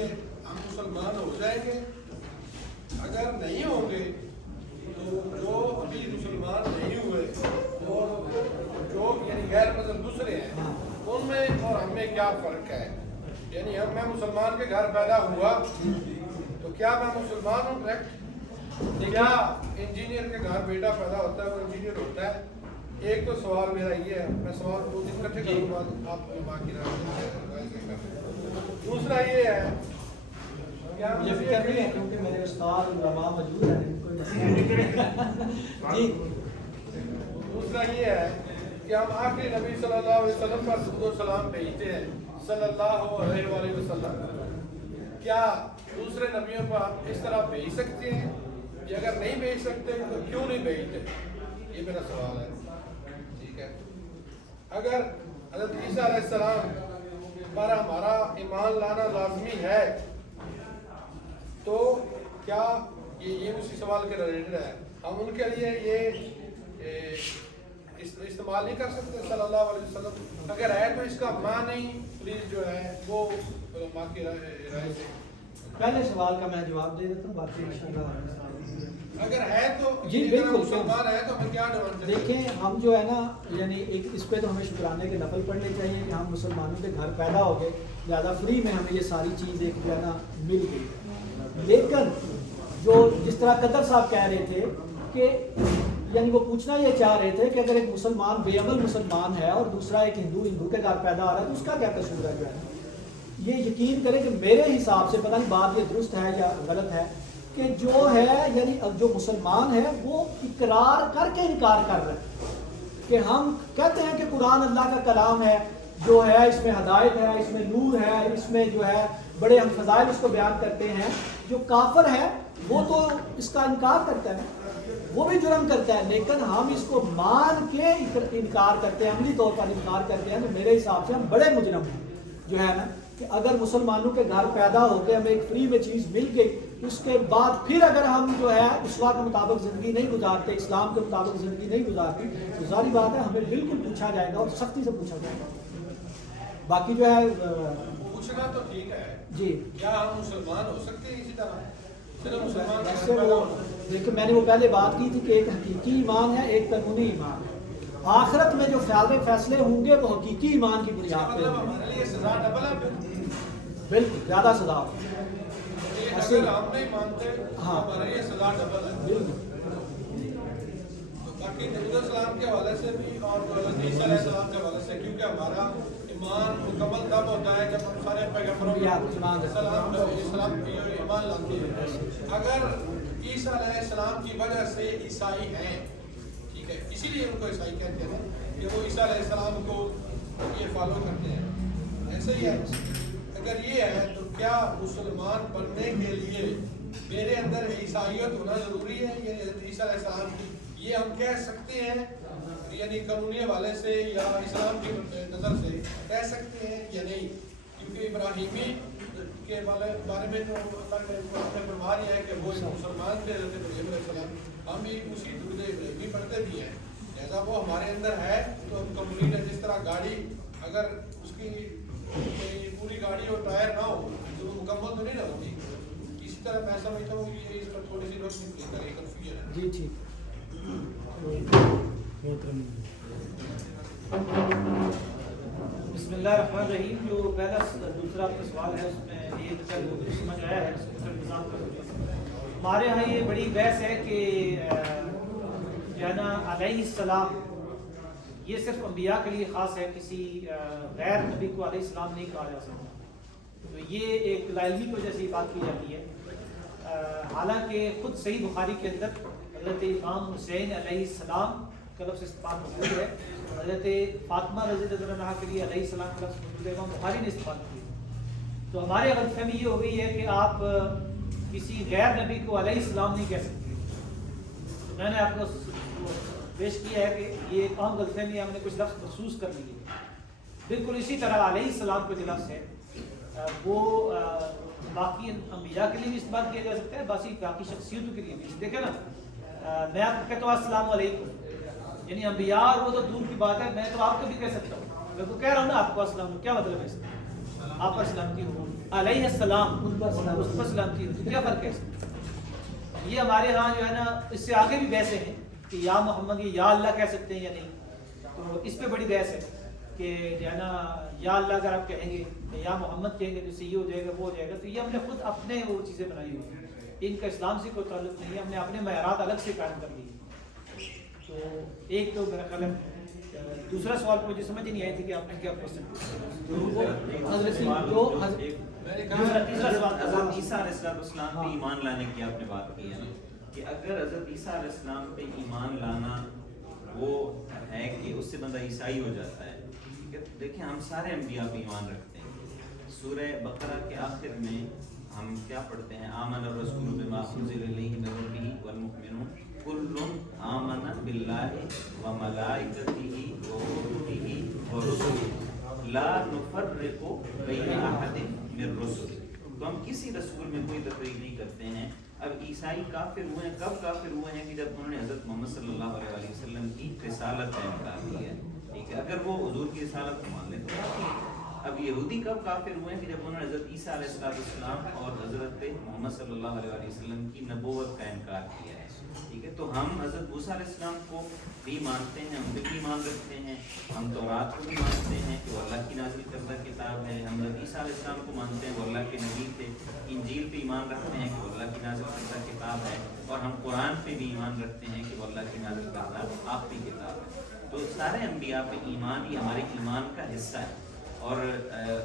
ہم مسلمان ہو جائیں گے، اگر نہیں ہوں گے تو جو ابھی مسلمان نہیں ہوئے اور جو یعنی غیر مذہب دوسرے ہیں ان میں اور ہم میں کیا فرق ہے؟ یعنی میں مسلمان کے گھر پیدا ہوا تو کیا میں مسلمان ہوں؟ ڈائریکٹ کیا انجینئر کے گھر بیٹا پیدا ہوتا ہے وہ انجینئر ہوتا ہے؟ ایک تو سوال میرا یہ ہے، میں سوال دو دن اکٹھے کروں گا آپ باقی رائے سے کریں۔ دوسرا یہ ہے یہ فکر نہیں ہے کیونکہ میرے استاد علماء موجود ہیں جی۔ دوسرا یہ ہے کہ ہم آخری نبی صلی اللہ علیہ وسلم پر درود و سلام بھیجتے ہیں صلی اللہ علیہ وآلہ وسلم، کیا دوسرے نبیوں پر اس طرح بھیج سکتے ہیں؟ یا اگر نہیں بھیج سکتے تو کیوں نہیں بھیجتے؟ یہ میرا سوال ہے، ٹھیک ہے۔ اگر حضرت عیسیٰ علیہ السلام پر ہمارا ایمان لانا لازمی ہے تو کیا یہ اسی سوال کے ریلیٹڈ ہے، ہم ان کے لیے یہ استعمال نہیں کر سکتے صلی اللہ علیہ وسلم؟ اگر ہے تو اس کا معنی پلیز جو ہے وہ علماء کی رائے سے۔ پہلے سوال کا میں جواب دے دیتا ہوں، باقی انشاءاللہ اگر ہے تو جی بالکل مسلمان ہے تو ہمیں کیا ڈیمانڈ؟ دیکھیں ہم جو ہے نا یعنی ایک اس پہ تو ہمیں شکرانے کے نفل پڑھنے چاہیے کہ ہم مسلمانوں کے گھر پیدا ہو گئے، زیادہ فری میں ہمیں یہ ساری چیز ایک جو ہے نا مل گئی۔ لیکن جو جس طرح قدر صاحب کہہ رہے تھے کہ یعنی وہ پوچھنا یہ چاہ رہے تھے کہ اگر ایک مسلمان بے عمل مسلمان ہے اور دوسرا ایک ہندو کے گھر پیدا ہو رہا ہے تو اس کا کیا قصور ہے؟ جو ہے یہ یقین کریں کہ میرے حساب سے پتہ نہیں بات یہ درست ہے یا غلط ہے کہ جو ہے یعنی جو مسلمان ہے وہ اقرار کر کے انکار کر رہے ہیں کہ ہم کہتے ہیں کہ قرآن اللہ کا کلام ہے، جو ہے اس میں ہدایت ہے، اس میں نور ہے، اس میں جو ہے بڑے ہم فضائل اس کو بیان کرتے ہیں۔ جو کافر ہے وہ تو اس کا انکار کرتا ہے، وہ بھی جرم کرتا ہے، لیکن ہم اس کو مان کے انکار کرتے ہیں، عملی طور پر انکار کرتے ہیں، تو میرے حساب سے ہم بڑے مجرم ہیں۔ جو ہے نا کہ اگر مسلمانوں کے گھر پیدا ہو کے ہمیں ایک فری میں چیز مل گئی، اس کے بعد پھر اگر ہم جو ہے اسوا کے مطابق زندگی نہیں گزارتے، اسلام کے مطابق زندگی نہیں گزارتی تو ظاہری بات ہے ہمیں بالکل پوچھا جائے گا اور سختی سے پوچھا جائے گا۔ باقی جو ہے پوچھنا تو ٹھیک ہے جی، کیا ہم مسلمان ہو سکتے ہیں اسی طرح؟ صرف مسلمان ویسے وہ دیکھیں میں نے وہ پہلے بات کی تھی کہ ایک حقیقی ایمان ہے، ایک قانونی ایمان ہے۔ آخرت میں جو فیصلے ہوں گے وہ حقیقی ایمان کی بنیاد پہ ہوں گے۔ ہمارے لیے سزا ڈبل ہے، بالکل زیادہ سزا ایسے اگر ہم نہیں مانتے ہاں ہمارے لیے سزا ڈبل ہے۔ بالکل۔ باقی درود السلام کے حوالے سے بھی اور عیسیٰ علیہ السلام کے حوالے سے، کیونکہ ہمارا ایمان مکمل تب ہوتا ہے جب ہم سارے پیغمبروں السلام کی ایمان لاتے ہیں۔ اگر عیسیٰ علیہ السلام کی وجہ سے عیسائی ہیں، ٹھیک ہے، اسی لیے ان کو عیسائی کہتے ہیں کہ وہ عیسیٰ علیہ السلام کو یہ فالو کرتے ہیں، ایسے ہی ہے۔ اگر یہ ہے تو کیا مسلمان بننے کے لیے میرے اندر عیسائیت ہونا ضروری ہے؟ یعنی حضرت عیسیٰ علیہ السلام کی یہ ہم کہہ سکتے ہیں یعنی قانونی حوالے سے یا اسلام کی نظر سے کہہ سکتے ہیں یا نہیں؟ کیونکہ ابراہیمی کے بارے میں تو اللہ نے فرما دیا ہے کہ وہ مسلمان تھے حضرت ابراہیم علیہ السلام، ہم بھی اسی درود ابراہیمی پڑھتے بھی ہیں، لہٰذا وہ ہمارے اندر ہے تو ہم کمپلیٹ ہے۔ جس طرح گاڑی اگر اس کی پوری گاڑی اور ٹائر نہ ہو تو وہ مکمل تو نہیں نہ ہوتی، اسی طرح میں سمجھتا ہوں کہ اس پر تھوڑی سی روشنی کنفیوژن ہے۔ جی ٹھیک۔ بسم اللہ الرحمن الرحیم۔ جو پہلا دوسرا آپ کا سوال ہے اس میں یہ سمجھ آیا ہے، اس کا انتظام کر ہمارے یہاں یہ بڑی بحث ہے کہ جانا علیہ السلام یہ صرف انبیاء کے لیے خاص ہے، کسی غیر نبی کو علیہ السلام نہیں کہا جا سکتا، تو یہ ایک لاعلمی کی وجہ سے یہ بات کی جاتی ہے۔ حالانکہ خود صحیح بخاری کے اندر حضرت امام حسین علیہ السلام کا لفظ استعمال موجود ہے، حضرت فاطمہ رضی اللہ عنہا کے لیے علیہ السلام کا لفظ موجود ہے، امام بخاری نے استعمال کیا۔ تو ہمارے غلط فہمی یہ ہو گئی ہے کہ آپ کسی غیر نبی کو علیہ السلام نہیں کہہ سکتے۔ تو میں نے آپ کو پیش کیا ہے کہ یہ ایک عام غلط فہمی ہے، ہم نے کچھ لفظ محسوس کر لیے۔ بالکل اسی طرح علیہ السلام کا جو لفظ ہے وہ باقی انبیاء کے لیے بھی استعمال کیا جا سکتا ہے، باقی شخصیتوں کے لیے بھی۔ دیکھیں نا میں آپ کو کہتا ہوں السلام علیکم، یعنی انبیاء اور وہ تو دور کی بات ہے، میں تو آپ کو بھی کہہ سکتا ہوں، میں تو کہہ رہا ہوں نا آپ کو السلام، کیا مطلب ہے اس کا؟ آپ پر سلامتی ہو۔ علیہ السلام ان پر سلام، اس پر سلامتی تو کیا فرق ہے اس میں؟ یہ ہمارے ہاں جو ہے نا اس سے آگے بھی بحثیں ہیں کہ یا محمد یہ یا اللہ کہہ سکتے ہیں یا نہیں، تو اس پہ بڑی بحث ہے کہ جو ہے نا یا اللہ اگر آپ کہیں گے یا محمد کہیں گے تو اس سے یہ ہو جائے گا وہ ہو جائے گا، تو یہ ہم نے خود اپنے وہ چیزیں بنائی ہوئی ہیں، ان کا اسلام سے کوئی تعلق نہیں ہے، ہم نے اپنے معیارات الگ سے قائم کر دی۔ تو ایک تو میرا خیال ہے دوسرا سوال مجھے سمجھ نہیں آئی تھی کہ آپ نے کیا کوشچن حضرت تیسرا سوال حضرت عیسیٰ علیہ السلام پہ ایمان لانے کی آپ نے بات کی ہے نا کہ اگر حضرت عیسیٰ علیہ السلام پہ ایمان لانا وہ ہے کہ اس سے بندہ عیسائی ہو جاتا ہے، دیکھیں ہم سارے انبیاء پہ ایمان رکھتے ہیں۔ سورہ بقرہ کے آخر میں ہم کیا پڑھتے ہیں؟ آمن الرسول بما انزل الیہ من ربہ والمؤمنون کل آمن باللہ وملائکتہ وکتبہ ورسلہ لا نفرق بین احد من رسلہ۔ تو ہم کسی رسول میں کوئی تفریق نہیں کرتے ہیں۔ اب عیسائی کافر ہوئے ہیں، کب کافر ہوئے ہیں کہ جب انہوں نے حضرت محمد صلی اللہ علیہ وسلم کی رسالت کا انکار کیا ہے، ٹھیک ہے، اگر وہ حضور کی رسالت کو مان لیں تو کافی ہے۔ اب یہودی کب کافر ہوئے ہیں کہ جب انہوں نے حضرت عیسیٰ علیہ السلام اور حضرت محمد صلی اللہ علیہ وسلم کی نبوت کا انکار کیا ہے، ٹھیک ہے۔ تو ہم حضرت موسیٰ علیہ السلام کو بھی مانتے ہیں، ہم بھی ایمان رکھتے ہیں، ہم تورات کو بھی مانتے ہیں کہ وہ اللہ کی نازل کردہ کتاب ہے، ہم حضرت عیسیٰ علیہ السلام کو مانتے ہیں وہ اللہ کے نبی تھے، انجیل پہ ایمان رکھتے ہیں کہ وہ اللہ کی نازل کردہ کتاب ہے، اور ہم قرآن پہ بھی ایمان رکھتے ہیں کہ وہ اللہ کی نازل کردہ آخری کتاب ہے۔ تو سارے انبیاء پہ ایمان ہی ہمارے ایمان کا حصہ ہے۔ اور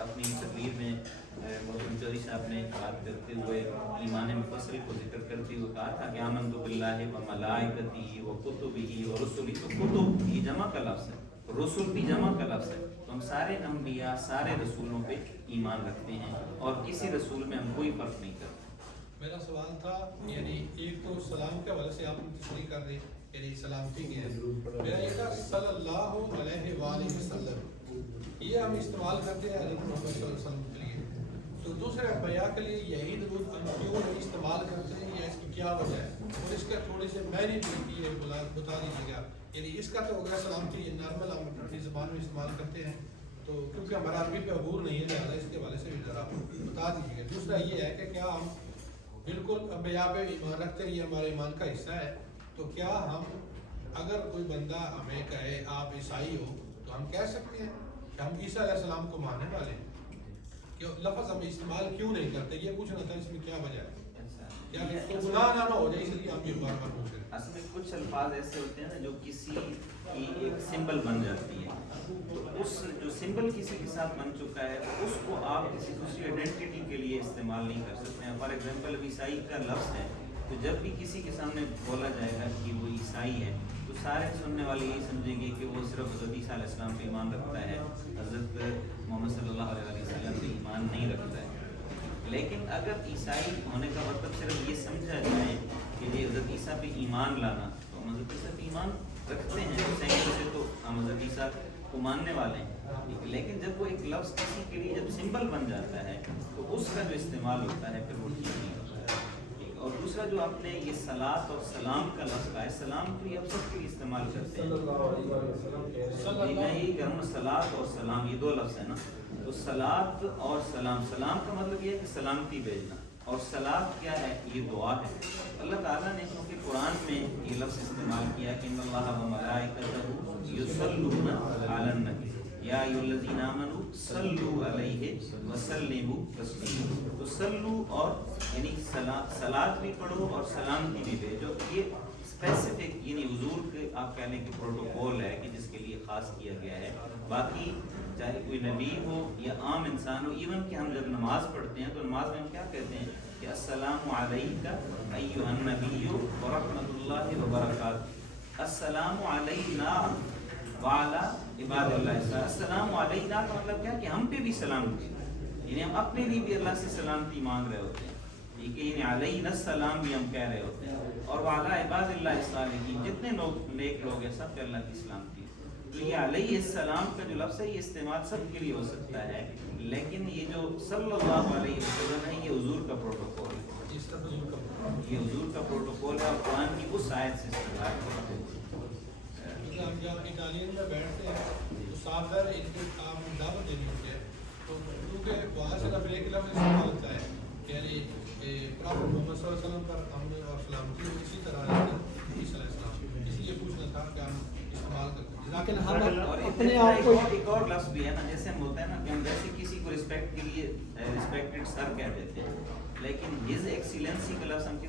اپنی تقریر میں محترم چودھری صاحب نے بات کرتے ہوئے ایمان مفصل کو ذکر کرتے ہوئے کہا تھا کہ آمنت باللہ وملائکتہ وکتبہ ورسلہ، تو کتب یہ جمع کا لفظ ہے، رسول بھی جمع کا لفظ ہے، تو ہم سارے انبیاء سارے رسولوں پہ ایمان رکھتے ہیں اور کسی رسول میں ہم کوئی فرق نہیں کرتے۔ میرا سوال تھا یعنی ایک تو سلام کے حوالے سے آپ نے تشریح کر دی یعنی سلامتی کی ہے، میرا یہ تھا صلی اللہ علیہ وآلہ وسلم یہ ہم استعمال کرتے ہیں حضرت محمد صلی اللہ علیہ وسلم کے لیے، تو دوسرے انبیاء کے لیے یہی درود ہم کیوں نہیں استعمال کرتے ہیں یا اس کی کیا وجہ ہے، اور اس کے تھوڑے سے معنی بھی یہ بتا دیجیے گا۔ یعنی اس کا تو ہو گیا سلامتی یہ نارمل ہم اپنی زبان میں استعمال کرتے ہیں، تو کیونکہ ہمارا عربی پہ عبور نہیں ہے لہٰذا اس کے حوالے سے بھی ذرا بتا دیجیے گا۔ دوسرا یہ ہے کہ کیا ہم بالکل انبیاء پہ ایمان رکھتے ہیں، یہ ہمارے ایمان کا حصہ ہے، تو کیا ہم اگر کوئی بندہ ہمیں کہے آپ عیسائی ہو تو ہم کہہ سکتے ہیں کہ ہم عیسیٰ علیہ السلام کو ماننے والے ہیں؟ کہ لفظ ہم استعمال کیوں نہیں کرتے، یہ پوچھنا تھا، اس میں کیا وجہ ہے؟ کیا کہ گناہ نہ ہو جائے اس لیے ہم یہ بار بار پوچھ رہے ہیں۔ اصل میں کچھ الفاظ ایسے ہوتے ہیں نا جو کسی کی ایک سمبل بن جاتی ہے، تو اس جو سمبل کسی کے ساتھ بن چکا ہے اس کو آپ کسی دوسری آئیڈینٹی کے لیے استعمال نہیں کر سکتے ہیں۔ فار ایگزامپل عیسائی کا لفظ ہے، تو جب بھی کسی کے سامنے بولا جائے گا کہ وہ عیسائی ہے تو سارے سننے والے یہی سمجھیں گے کہ وہ صرف حضرت عیسیٰ علیہ السلام پہ ایمان رکھتا ہے، حضرت محمد صلی اللہ علیہ وسلم پہ ایمان نہیں رکھتا ہے۔ لیکن اگر عیسائی ہونے کا مطلب صرف یہ سمجھا جائے کہ یہ حضرت عیسیٰ پہ ایمان لانا، تو ہم حضرت عیسیٰ پہ ایمان رکھتے ہیں، سینکڑوں سے تو ہم حضرت عیسیٰ کو ماننے والے ہیں، لیکن جب وہ ایک لفظ کسی کے لیے جب سمبل بن جاتا ہے تو اس کا جو استعمال ہوتا ہے پھر وہ ٹھیک نہیں ہوتا ہے۔ اور دوسرا جو آپ نے یہ صلاۃ اور سلام کا لفظ کہا ہے، سلام تو یہ آپ سب کے لیے استعمال کرتے ہیں، میں یہی کہوں گا صلاۃ اور سلام یہ دو لفظ ہیں نا، تو صلاۃ اور سلام، سلام کا مطلب یہ ہے کہ سلامتی بھیجنا، اور صلاۃ کیا ہے؟ یہ دعا ہے۔ اللہ تعالیٰ نے کیونکہ قرآن میں یہ لفظ استعمال کیا کہ ان اللہ وملائکتہ یصلون علی النبی یا ایھا الذین آمنوا صلوا علیہ وسلموا تسلیما، تو صلو اور یعنی صلاۃ بھی پڑھو اور سلامتی بھی بھیجو، یہ اسپیسیفک یعنی حضور کے آپ کہنے کے پروٹوکول ہے کہ جس کے لیے خاص کیا گیا ہے۔ باقی چاہے کوئی نبی ہو یا عام انسان ہو، ایون کہ ہم جب نماز پڑھتے ہیں تو نماز میں ہم کیا کہتے ہیں کہ السلام علیک ایھا النبی ورحمۃ اللہ وبرکاتہ، السلام علینا وعلی عباد اللہ الصالحین۔ السلام علینا کا مطلب کیا کہ ہم پہ بھی سلامتی، یعنی ہم اپنے لیے بھی اللہ سے سلامتی مانگ رہے ہوتے ہیں، ٹھیک ہے، یعنی علینا السلام بھی ہم کہہ رہے ہوتے ہیں، اور وعلی عباد اللہ الصالحین جتنے لوگ نیک لوگ ہیں سب پہ اللہ کی سلامتی ہے۔ تو یہ علیہ السلام کا جو لفظ ہے یہ استعمال سب کے لیے ہو سکتا ہے، لیکن یہ جو صلی اللہ علیہ وسلم ہے یہ حضور کا پروٹوکول ہے، یہ حضور کا پروٹوکول ہے اور قرآن کی اس آیت سے استعمال کرتے ہیں۔ ہم جب اٹالین میں بیٹھتے ہیں تو صاحب ان کے کام دعوت دینی ہوتی ہے، تو چونکہ وہاں سے نفل ایک لفظ استعمال ہوتا ہے یعنی پراپٹ محمد صلی اللہ علیہ وسلم پر ہم اور سلامتی اسی طرح رہتے ہیں عیسی علیہ السلام، اس لیے پوچھنا تھا کہ ہم استعمال کرتے ہیں. لیکن ہم اور اپنے آپ کو ایک اور لفظ بھی ہے نا، جیسے ہم ہوتا ہے نا کہ ہم ویسے کسی کو رسپیکٹ کے لیے ریسپیکٹڈ سر کہہ دیتے ہیں، لیکن ہز ایکسیلنسی کا لفظ ہم